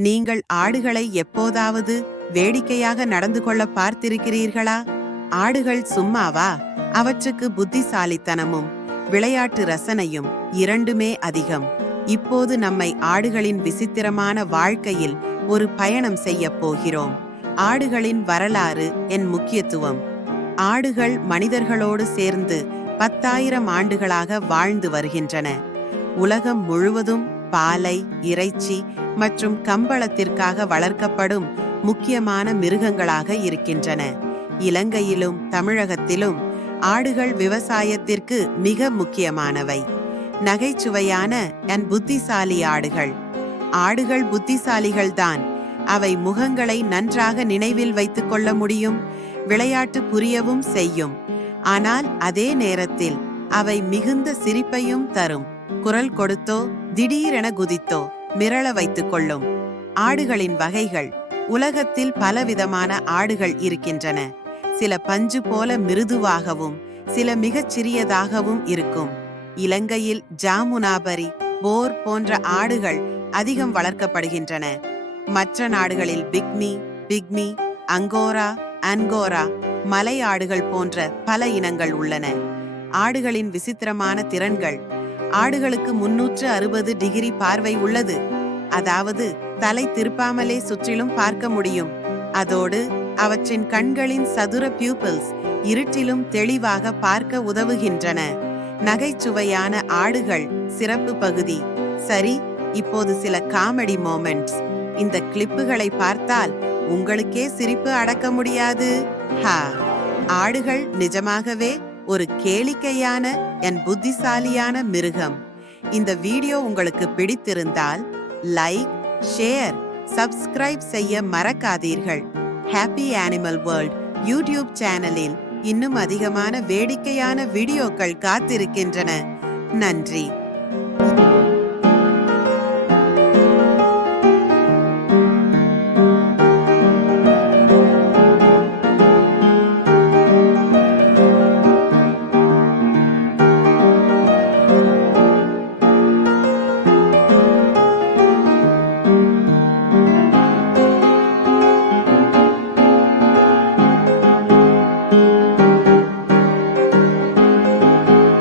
நீங்கள் ஆடுகளை எப்போதாவது வேடிக்கையாக நடந்து கொள்ள பார்த்திருக்கிறீர்களா? ஆடுகள் சும்மாவா? அவற்றுக்கு புத்திசாலித்தனமும் விளையாட்டு ரசனையும் இரண்டுமே அதிகம். இப்போது நம்மை ஆடுகளின் விசித்திரமான வாழ்க்கையில் ஒரு பயணம் செய்ய போகிறோம். ஆடுகளின் வரலாறு என் முக்கியத்துவம். ஆடுகள் மனிதர்களோடு சேர்ந்து பத்தாயிரம் ஆண்டுகளாக வாழ்ந்து வருகின்றன. உலகம் முழுவதும் பாலை இறைச்சி மற்றும் கம்பளத்திற்காக வளர்க்கப்படும் முக்கியமான மிருகங்களாக இருக்கின்றன. இலங்கையிலும் தமிழகத்திலும் ஆடுகள் விவசாயத்திற்கு மிக முக்கியமானவை. நகைச்சுவையான என் புத்திசாலி ஆடுகள். ஆடுகள் புத்திசாலிகள்தான். அவை முகங்களை நன்றாக நினைவில் வைத்துக் கொள்ள முடியும் விளையாட்டு புரியவும் செய்யும். ஆனால் அதே நேரத்தில் அவை மிகுந்த சிரிப்பையும் தரும். குரல் கொடுத்தோ திடீரென குதித்தோ. மிரள வைத்துக் கொள்ளும். ஆடுகளின் வகைகள் உலகத்தில் பலவிதமான ஆடுகள் இருக்கின்றன. சில பஞ்சு போல மிருதுவாகவும் சில மிகச் சிறியதாகவும் இருக்கும். இலங்கையில் ஜாமுனாபரி போர் போன்ற ஆடுகள் அதிகம் வளர்க்கப்படுகின்றன. மற்ற நாடுகளில் பிக்மி பிக்மி அங்கோரா அன்கோரா மலை ஆடுகள் போன்ற பல இனங்கள் உள்ளன. ஆடுகளின் விசித்திரமான திறன்கள் ஆடுகளுக்கு முன்னூற்று அறுபது டிகிரி பார்வை உள்ளது. அதாவது தலை திருப்பாமலே சுற்றிலும் பார்க்க முடியும். அதோடு அவற்றின் கண்களின் சதுர பியூப்பிள்ஸ் இருட்டிலும் தெளிவாக பார்க்க உதவுகின்றன. நகைச்சுவையான ஆடுகள் சிறப்பு பகுதி. சரி இப்போது சில காமெடி மோமெண்ட்ஸ் இந்த கிளிப்புகளை பார்த்தால் உங்களுக்கே சிரிப்பு அடக்க முடியாது. ஹா ஆடுகள் நிஜமாகவே ஒரு கேளிக்கையான என் புத்திசாலியான மிருகம். இந்த வீடியோ உங்களுக்கு பிடித்திருந்தால் லைக் ஷேர் சப்ஸ்கிரைப் செய்ய மறக்காதீர்கள். ஹாப்பி அனிமல் வேர்ல்ட் யூடியூப் சேனலில் இன்னும் அதிகமான வேடிக்கையான வீடியோக்கள் காத்திருக்கின்றன. நன்றி.